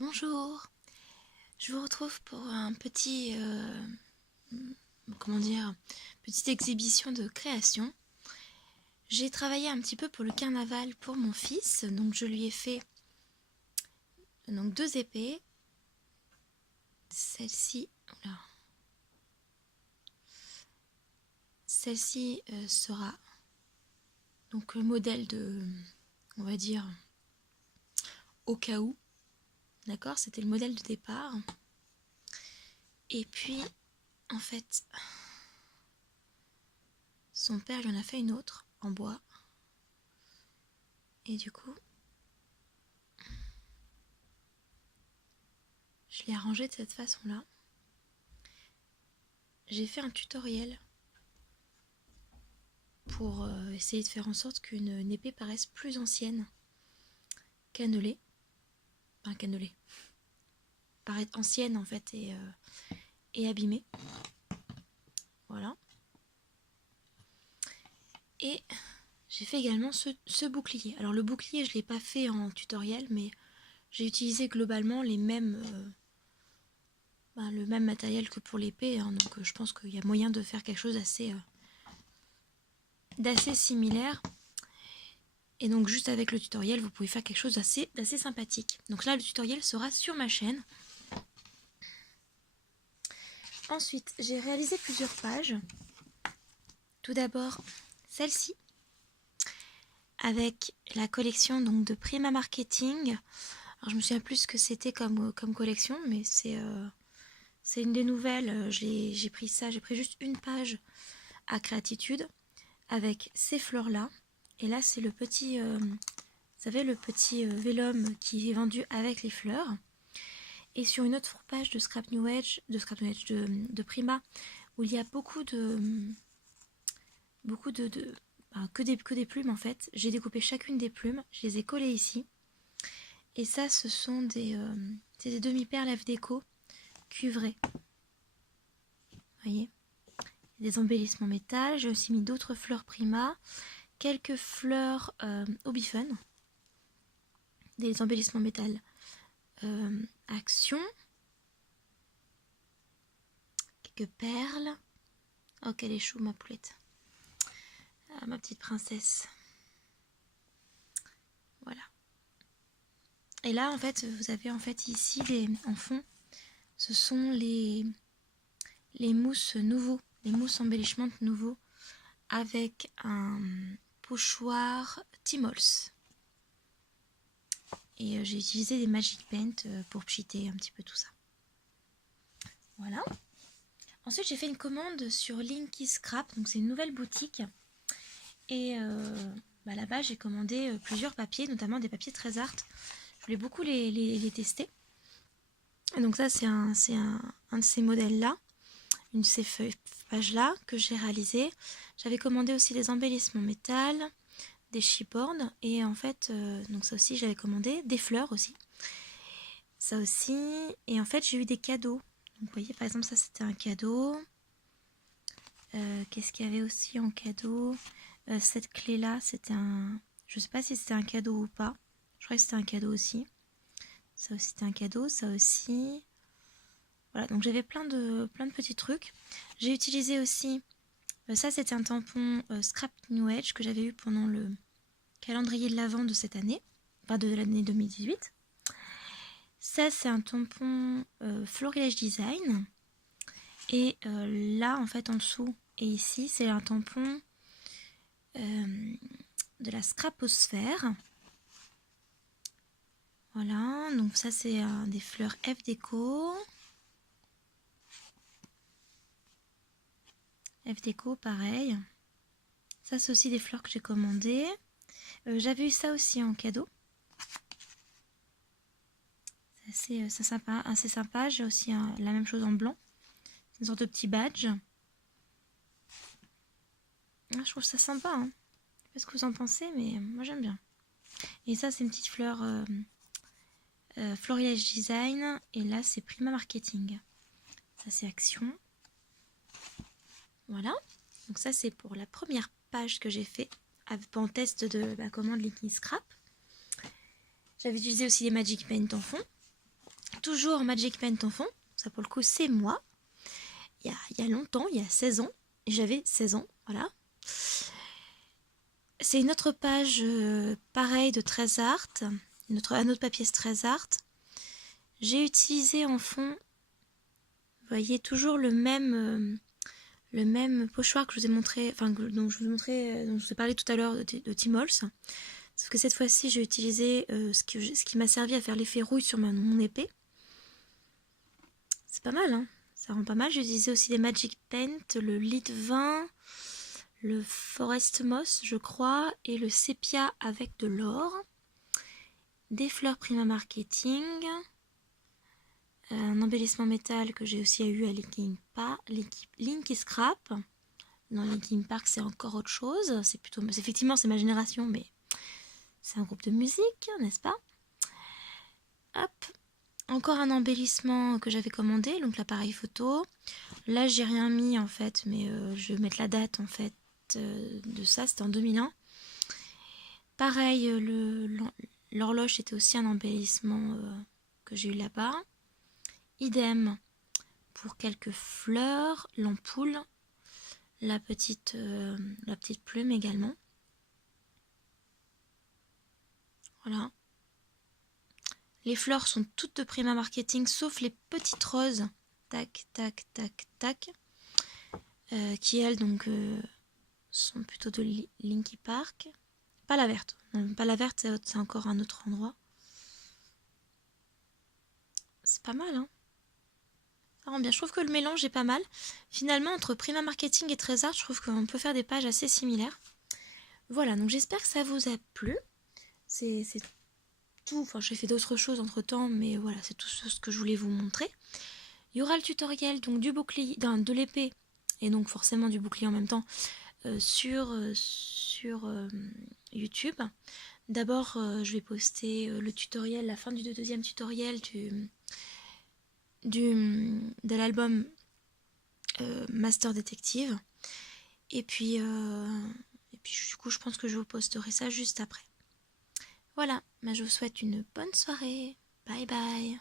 Bonjour, je vous retrouve pour un petite exhibition de création. J'ai travaillé un petit peu pour le carnaval pour mon fils, donc je lui ai fait deux épées. Celle-ci, sera donc le modèle de, on va dire, au cas où, d'accord, c'était le modèle de départ. Et puis, en fait, son père lui en a fait une autre en bois. Et du coup, je l'ai arrangé de cette façon-là. J'ai fait un tutoriel pour essayer de faire en sorte qu'une épée paraisse plus ancienne, cannelée, enfin cannelée, paraître ancienne en fait et abîmée. Voilà. Et j'ai fait également ce bouclier. Alors le bouclier, je ne l'ai pas fait en tutoriel, mais j'ai utilisé globalement le même matériel que pour l'épée, hein, donc je pense qu'il y a moyen de faire quelque chose d'assez similaire. Et donc juste avec le tutoriel, vous pouvez faire quelque chose d'assez sympathique. Donc là, le tutoriel sera sur ma chaîne. Ensuite, j'ai réalisé plusieurs pages. Tout d'abord, celle-ci, avec la collection donc, de Prima Marketing. Alors, je me souviens plus ce que c'était comme collection, mais c'est une des nouvelles. J'ai pris juste une page à Créatitude avec ces fleurs-là. Et là, c'est le petit, vous savez, le petit vélum qui est vendu avec les fleurs. Et sur une autre page de Scrap New Edge, de Prima, où il y a beaucoup de que des plumes en fait. J'ai découpé chacune des plumes, je les ai collées ici. Et ça, ce sont c'est des demi-perles F déco cuivrées. Vous voyez, des embellissements métal. J'ai aussi mis d'autres fleurs Prima, quelques fleurs Hobbyfun, des embellissements métal Action, quelques perles. Oh, qu'elle est chou ma poulette. Ah, ma petite princesse. Voilà. Et là, en fait, vous avez en fait ici en fond, ce sont les mousses nouveaux, les mousses embellissements nouveaux avec un pochoir Timols. Et j'ai utilisé des Magic Paint pour pchiter un petit peu tout ça. Voilà. Ensuite, j'ai fait une commande sur Linky Scrap, donc c'est une nouvelle boutique. Et là-bas, j'ai commandé plusieurs papiers, notamment des papiers très art. Je voulais beaucoup les tester. Et donc ça, c'est un de ces modèles-là, une de ces pages-là que j'ai réalisé. J'avais commandé aussi des embellissements métal, des chipboards, et en fait, donc ça aussi, j'avais commandé des fleurs aussi. Ça aussi, et en fait, j'ai eu des cadeaux. Donc vous voyez, par exemple, ça, c'était un cadeau. Qu'est-ce qu'il y avait aussi en cadeau? Cette clé-là, c'était un... Je sais pas si c'était un cadeau ou pas. Je crois que c'était un cadeau aussi. Ça aussi, c'était un cadeau. Ça aussi... Voilà, donc j'avais plein de petits trucs. J'ai utilisé aussi... ça, c'était un tampon Scrap New Edge que j'avais eu pendant le calendrier de l'Avent de cette année. Enfin, de l'année 2018. Ça, c'est un tampon Florilège Design. Et là, en fait, en dessous et ici, c'est un tampon de la Scraposphère. Voilà, donc ça, c'est des fleurs F déco. F déco, pareil. Ça, c'est aussi des fleurs que j'ai commandées. J'avais eu ça aussi en cadeau. C'est assez sympa. J'ai aussi la même chose en blanc. C'est une sorte de petit badge. Ah, je trouve ça sympa. Hein. Je sais pas ce que vous en pensez, mais moi j'aime bien. Et ça, c'est une petite fleur Florilège Design. Et là, c'est Prima Marketing. Ça, c'est Action. Voilà. Donc ça, c'est pour la première page que j'ai fait en test de la commande Linky Scrap. J'avais utilisé aussi les Magic Paint en fond. toujours Magic Paint en fond. Ça pour le coup c'est moi. Il y a longtemps, il y a 16 ans. J'avais 16 ans, voilà. C'est une autre page pareille de 13 Art. Un autre papier 13 Art. J'ai utilisé en fond, vous voyez, toujours le même pochoir que je vous ai montré, enfin dont je vous ai parlé tout à l'heure de Timols. Sauf que cette fois-ci, j'ai utilisé ce qui m'a servi à faire l'effet rouille sur mon épée. C'est pas mal, hein. Ça rend pas mal. J'ai utilisé aussi des Magic Paint, le Lit 20, le Forest Moss, je crois, et le Sépia avec de l'or. Des fleurs Prima Marketing. Un embellissement métal que j'ai aussi eu à Linky Scrap. Dans Linkin Park, c'est encore autre chose. Effectivement, c'est ma génération, mais c'est un groupe de musique, n'est-ce pas? Hop. Encore un embellissement que j'avais commandé, donc l'appareil photo. Là, j'ai rien mis en fait, mais je vais mettre la date en fait de ça. C'était en 2001. Pareil, l'horloge c'était aussi un embellissement que j'ai eu là-bas. Idem pour quelques fleurs, l'ampoule, la petite plume également. Voilà. Les fleurs sont toutes de Prima Marketing, sauf les petites roses. Tac, tac, tac, tac. Qui elles donc sont plutôt de Linky Park. Pas la verte. Non, pas la verte, c'est encore un autre endroit. C'est pas mal, hein. Ça rend bien. Je trouve que le mélange est pas mal. Finalement, entre Prima Marketing et 13 Art, je trouve qu'on peut faire des pages assez similaires. Voilà, donc j'espère que ça vous a plu. C'est tout. Enfin, j'ai fait d'autres choses entre temps, mais voilà, c'est tout ce que je voulais vous montrer. Il y aura le tutoriel donc du bouclier, de l'épée, et donc forcément du bouclier en même temps, sur YouTube. D'abord, je vais poster le tutoriel, la fin du deuxième tutoriel de l'album Master Detective. Et puis du coup, je pense que je vous posterai ça juste après. Voilà, je vous souhaite une bonne soirée. Bye bye.